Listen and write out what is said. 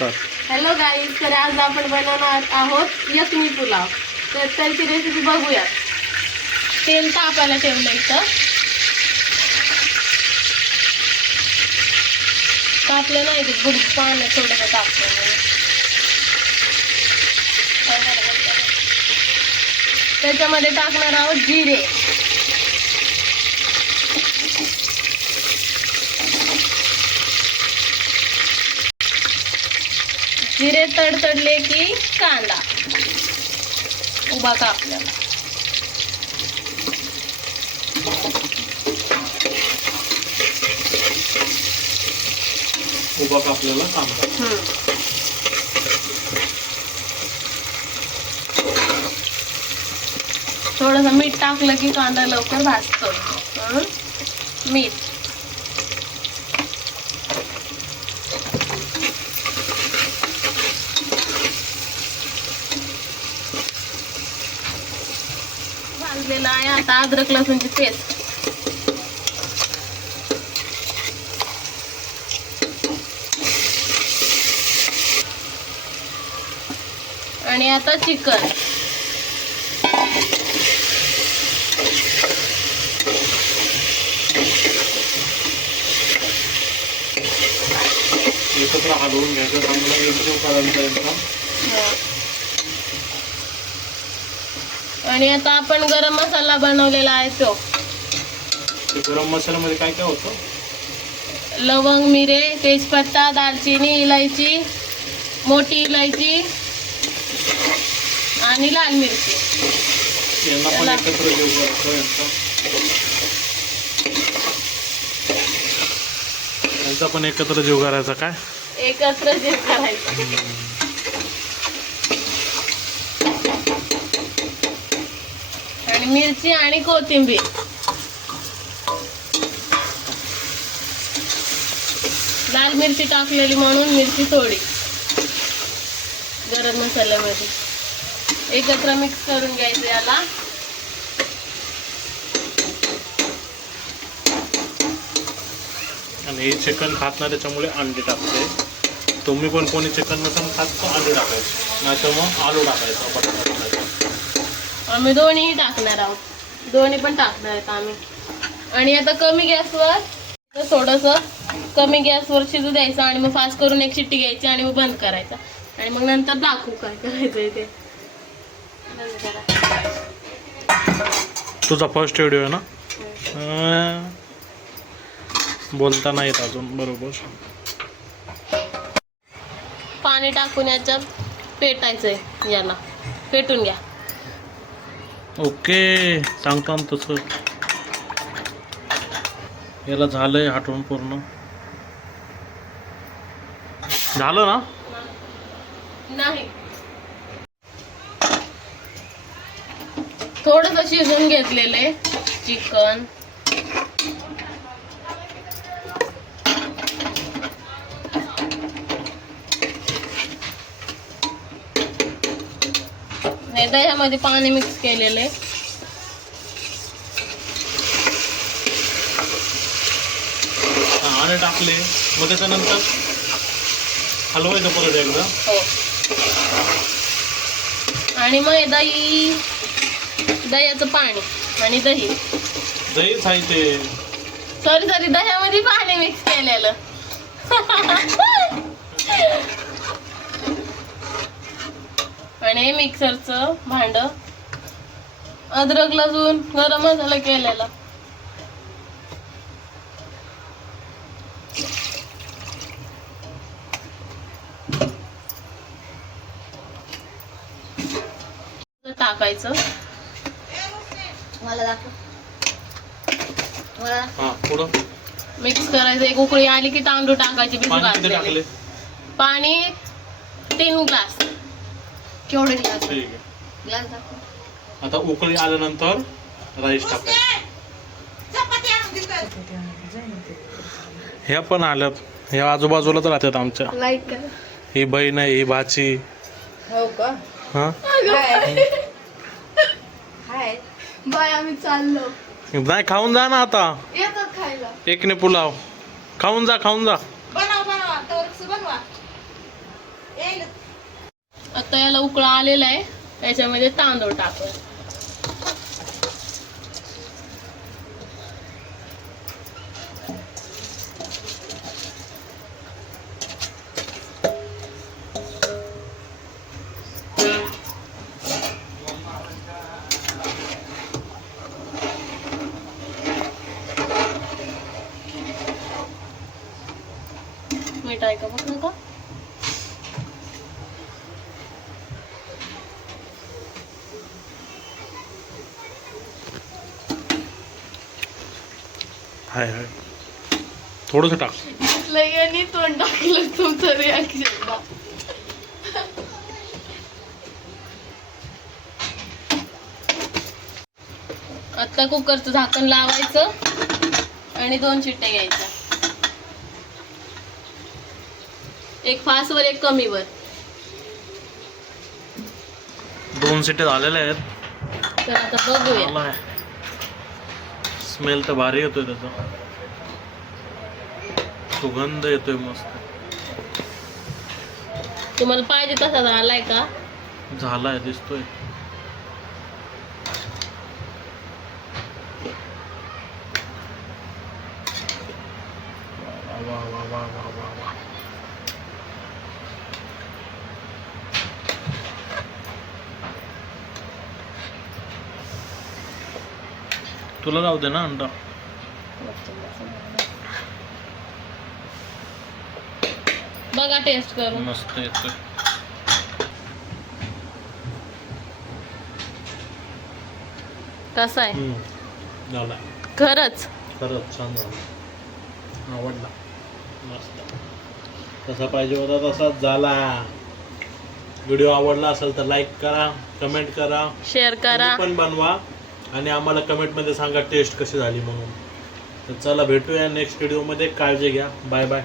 नमस्कार. Hello guys, तर आज आपण बनवणार आहोत यखनी पुलाव. तर त्याची रेसिपी बघूया. तेल तापायला ठेवलं इथं. तापलं नाही ते बुड पाण्यात थोडंसं तापलं. त्याच्यामध्ये टाकणार आहोत जिरे, जिरे तडतडले की कांदा उभा कापलेला. उभा कापलेला कांदा. थोडंसं मीठ टाकलं की कांदा लवकर भाजतो. मीठ, भाजलेला आहे. आता अद्रक लसूणची पेस्ट, आणि आता चिकन. एकत्र हलवून घ्यायचं, चांगला एकजीव करायचा एकदम. आणि आता आपण गरम मसाला बनवलेला आहे तो. गरम मसाल्यामध्ये काय काय होतं? लवंग, मिरे, तेजपत्ता, दालचिनी, इलायची, मोठी इलायची आणि लाल मिरची. यांना पण एकत्र जीव करायचं. यांचा पण एकत्र जीव करायचा. काय एकत्र जे करायचं. आणि मिरची आणि कोथिंबीर. लाल मिरची टाकलेली म्हणून मिरची थोडी गरम मसाल्यामध्ये. एकत्र मिक्स करून घ्यायचं याला. आणि हे चिकन खात नाही त्याच्यामुळे अंडी टाकते. तुम्ही पण कोणी चिकन नसेल खात तर अंडी टाकायचं, नाही तर मग आलू टाकायचा, बटाटा टाकायचा. आम्ही दोन्ही टाकणार आहोत. दोन्ही पण टाकणार आहेत आम्ही. आणि आता कमी गॅसवर थोडंसं कमी गॅसवर शिजू द्यायचं आणि मग फास्ट करून एक शिट्टी घ्यायची आणि मग बंद करायचा. आणि मग नंतर दाखवू काय करायचंय ते. बंद करा. तुझा फर्स्ट व्हिडिओ आहे ना? बोलता नाही येत अजून बरोबर. पाणी टाकून याच्यात पेटायचंय. याला पेटून घ्या. ओके, सांगतो ना तसं. याला झालंय हटवून पूर्ण. झालं ना? नाही, थोडंसं शिजून घेतलेले चिकन. दह्यामध्ये पाणी मिक्स केलेले. आणि टाकले मग त्याच्यानंतर हलवायचं परत एकदा. हो. आणि मग दही, दह्याचं पाणी आणि दही. दहीच आहे ते. सॉरी, दह्यामध्ये पाणी मिक्स केलेलं. आणि हे मिक्सरचं भांड, अद्रक लसूण गरम मसाला केलेला. टाकायचं. मिक्स करायचं. एक उकळी आली की तांदूळ टाकायचे. टाकले पाणी 3 ग्लास. केवढे ग्लास? ठीक आहे. आता उकळी आल्यानंतर राईस टाकायचं. ह्या पण आल्यात. ह्या आजूबाजूलाच राहतात आमच्या. लाईक करा. ही बहीण आहे, ही भाची. हो का? हा, हाय बाय. आम्ही चाललो. नाही, खाऊन जा ना आता. येतात खायला. एकने पुलाव खाऊन जा, खाऊन जा. बनवा. आता याला उकळा आलेला आहे, त्याच्यामध्ये तांदूळ टाकूया. मीठ आहे का बघ नका. हाय हाय थोडंसं टाक. लयनी तोंड टाकलं तुमचं रिॲक्शन. आता कुकरचं झाकण लावायचं आणि 2 शिट्ट्या घ्यायच्या. एक फास्टवर एक कमीवर. 2 शिट्ट्या झालेल्या आहेत. तर आता बघूया. स्मेल तर भारी येतोय त्याचा, सुगंध येतोय मस्त. तुम्हाला पाहिजे तसा झालाय का? झालाय दिसतोय. वा वा वा वा वा वा वा. तुला लावू दे ना अंडा. बघा टेस्ट करून. मस्त येतोय. कसा आहे? झाला खरंच खरंच छान झाला. आवडला मस्त. तसा पाहिजे होता तसाच झाला. व्हिडिओ आवडला असेल तर लाईक करा, कमेंट करा, शेअर करा, पण बनवा आणि आम्हाला कमेंटमध्ये सांगा टेस्ट कशी झाली म्हणून. तर चला भेटूया नेक्स्ट व्हिडिओमध्ये. काळजी घ्या. Bye bye.